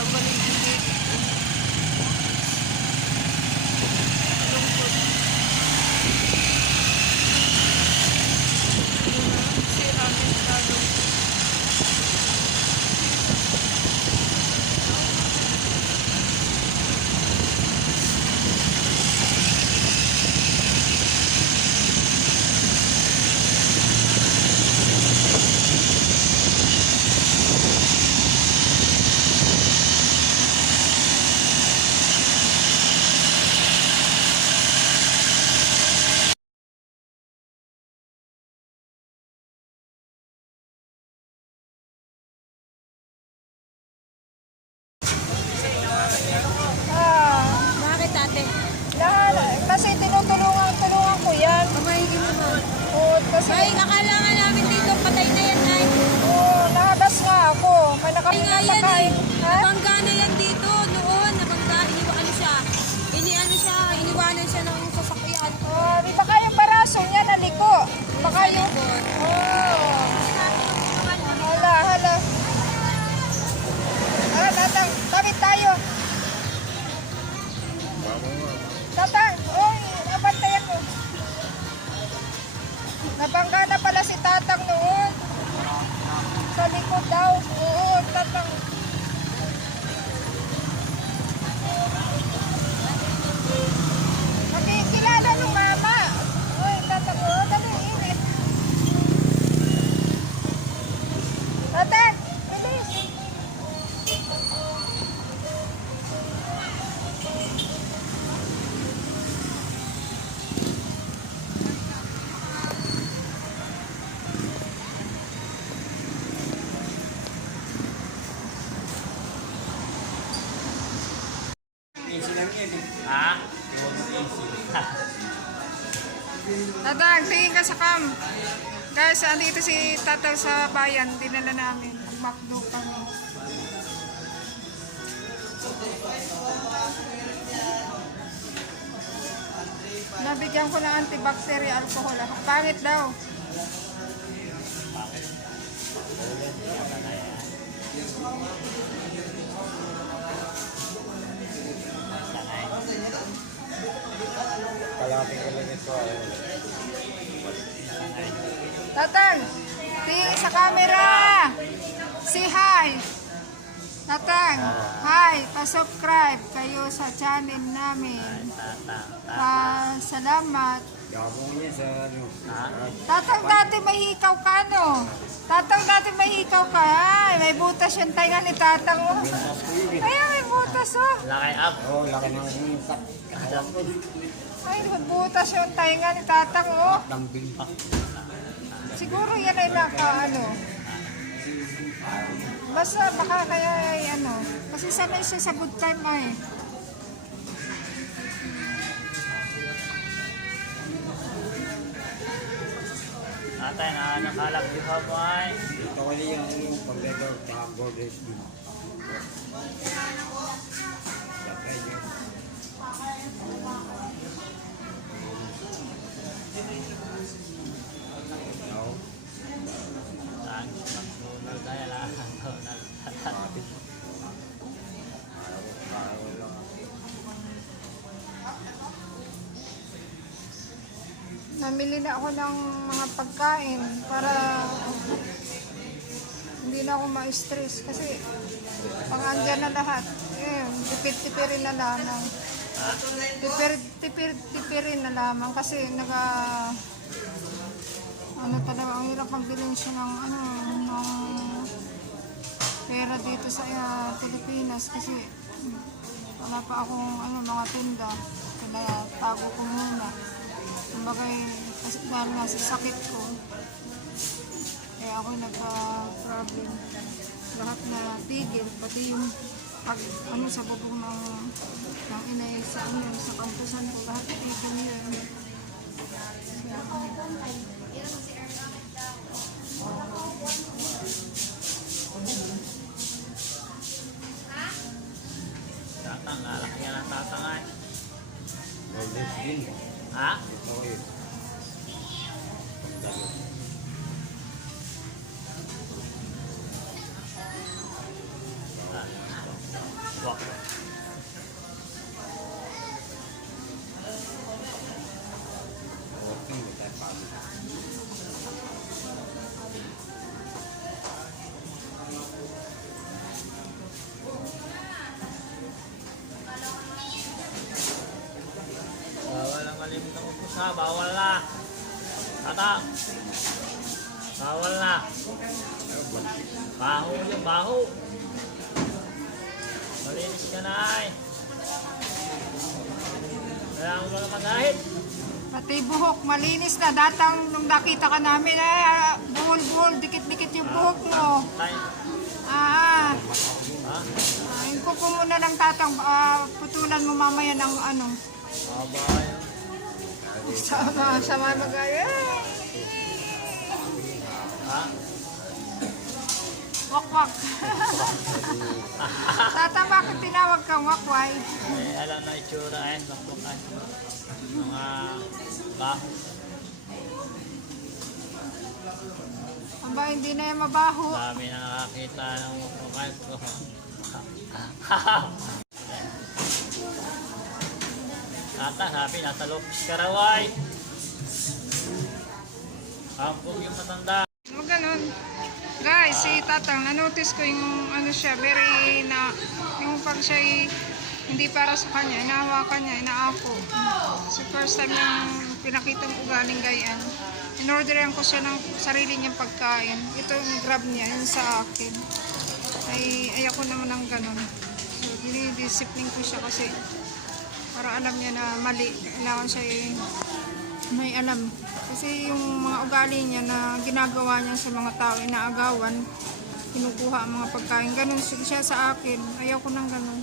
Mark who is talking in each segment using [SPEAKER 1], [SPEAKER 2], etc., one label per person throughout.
[SPEAKER 1] ಸಂಬಂಧ Ha? Tatang, tingin ka sa cam. Guys, andito si tatang sa bayan. Dinala namin. Makdo kami. Nabigyan ko ng antibacterial alcohol. Pangit daw.
[SPEAKER 2] Kalapit
[SPEAKER 1] Tatang, tingin sa camera. Say hi. Tatang, hi. Pa-subscribe kayo sa channel namin. Pa salamat. Tatang dati may ka, no? Tatang dati may ka. Ay, may butas yung tainga ni Tatang, oh. Butas, oh.
[SPEAKER 2] Laki up. Oo, oh, laki ng isak.
[SPEAKER 1] Ay, butas yung tainga ni Tatang, oh.
[SPEAKER 2] Lambing pa.
[SPEAKER 1] Siguro yan ay naka, ano. Basta baka kaya ay ano. Kasi sanay siya sa good time ay.
[SPEAKER 2] Ate, na nakalap di ba po ay? Ito ko yung ano, pag-legal, tsaka
[SPEAKER 1] Namili na ako ng mga pagkain para hindi na ako ma-stress kasi pang na lahat. Eh, tipid-tipirin na lamang. Tipir, tipir, tipirin na lamang kasi naga ano talaga, ang hirap magbilin siya ng ano, ng pera dito sa uh, Pilipinas kasi wala pa akong ano, mga tinda. Kaya tago ko muna. Kumbaga, eh, kasi dahil nga sa sakit ko, kaya ako nagka-problem. Lahat na tigil, pati yung pag ano sa bubong ng, ng inay sa ano, sa kampusan ko, lahat tigil yun.
[SPEAKER 2] Tatang, lalaki yan ang tatang ay. Ha?
[SPEAKER 3] Ito yun.
[SPEAKER 2] Ko sa bawal na. Tata. Bawal na. Baho yung baho. Malinis ka na ay. Kailangan mo lang magahit.
[SPEAKER 1] Pati buhok, malinis na. Datang nung nakita ka namin, ay, ah, buhol-buhol, dikit-dikit yung buhok mo. Ah, ah, yung kuko mo na lang tatang, ah, putulan mo mamaya ng ano.
[SPEAKER 2] Baba yun.
[SPEAKER 1] Sama, sama magaya.
[SPEAKER 2] Ha?
[SPEAKER 1] Wakwak. Tata, bakit tinawag kang wakway?
[SPEAKER 2] Eh, alam na itsura eh. Bakbak ay. Mga baho.
[SPEAKER 1] Aba, hindi na yung mabaho.
[SPEAKER 2] Dami na nakakita ng mukhaan ko. Tata, sabi, nasa looks ka raw ay. Kampong yung matanda.
[SPEAKER 1] Huwag ganun. Guys, si Tatang, na-notice ko yung ano siya, very na, yung pag siya hindi para sa kanya, inahawakan niya, inaako. So first time niyang pinakitang ugaling gayan. In-orderan ko siya ng sarili niyang pagkain. Ito yung grab niya, yun sa akin. Ay, ayoko naman ng ganun. So, dinidisiplin ko siya kasi para alam niya na mali. Kailangan siya eh, may alam. Kasi yung mga ugali niya na ginagawa niya sa mga tao, inaagawan, kinukuha ang mga pagkain. Ganun siya sa akin. Ayaw ko ng ganun.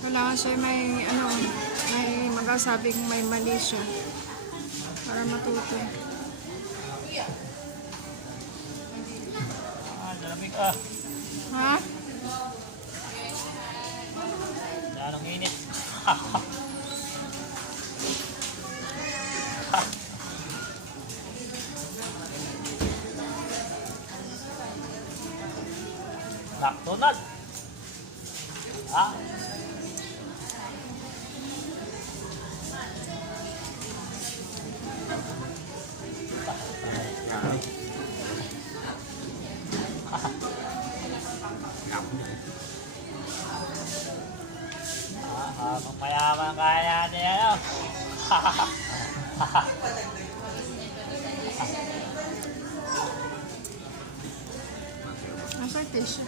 [SPEAKER 1] Kailangan siya may, ano, may magasabing may mali siya. Para matuto.
[SPEAKER 2] Ah, ah.
[SPEAKER 1] Ha?
[SPEAKER 2] McDonald. Ah.
[SPEAKER 1] Nasa tissue.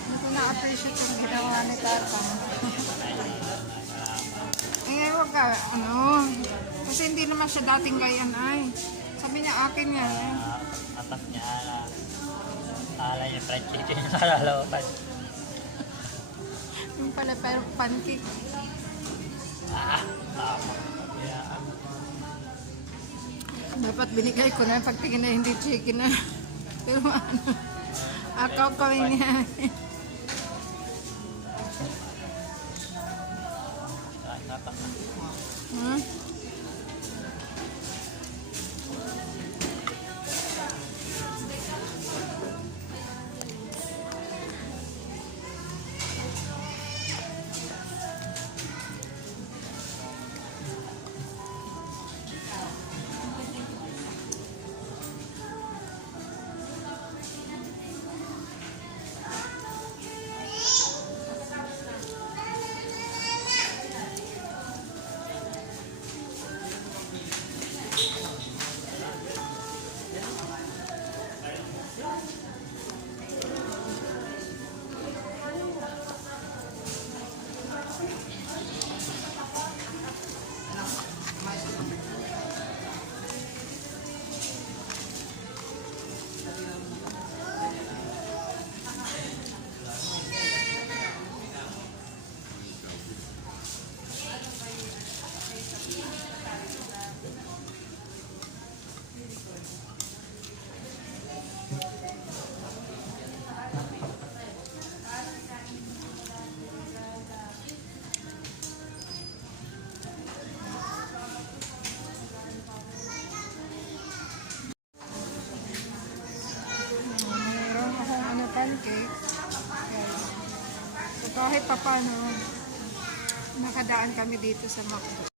[SPEAKER 1] Hindi ko na-appreciate yung ginawa ni Tatang. Eh, wag ka, ano, kasi hindi naman siya dating gayan ay. Sabi niya, akin yan. Eh.
[SPEAKER 2] Atas niya na. Kala niya fried chicken na nalalawapan.
[SPEAKER 1] Yung pala, pero pancake.
[SPEAKER 2] Ah, tama. Yeah.
[SPEAKER 1] Dapat binigay ko na pagtingin na hindi chicken na. Pero ano, akaw kami niya. Hmm? Kahit pa paano, nakadaan kami dito sa McDo.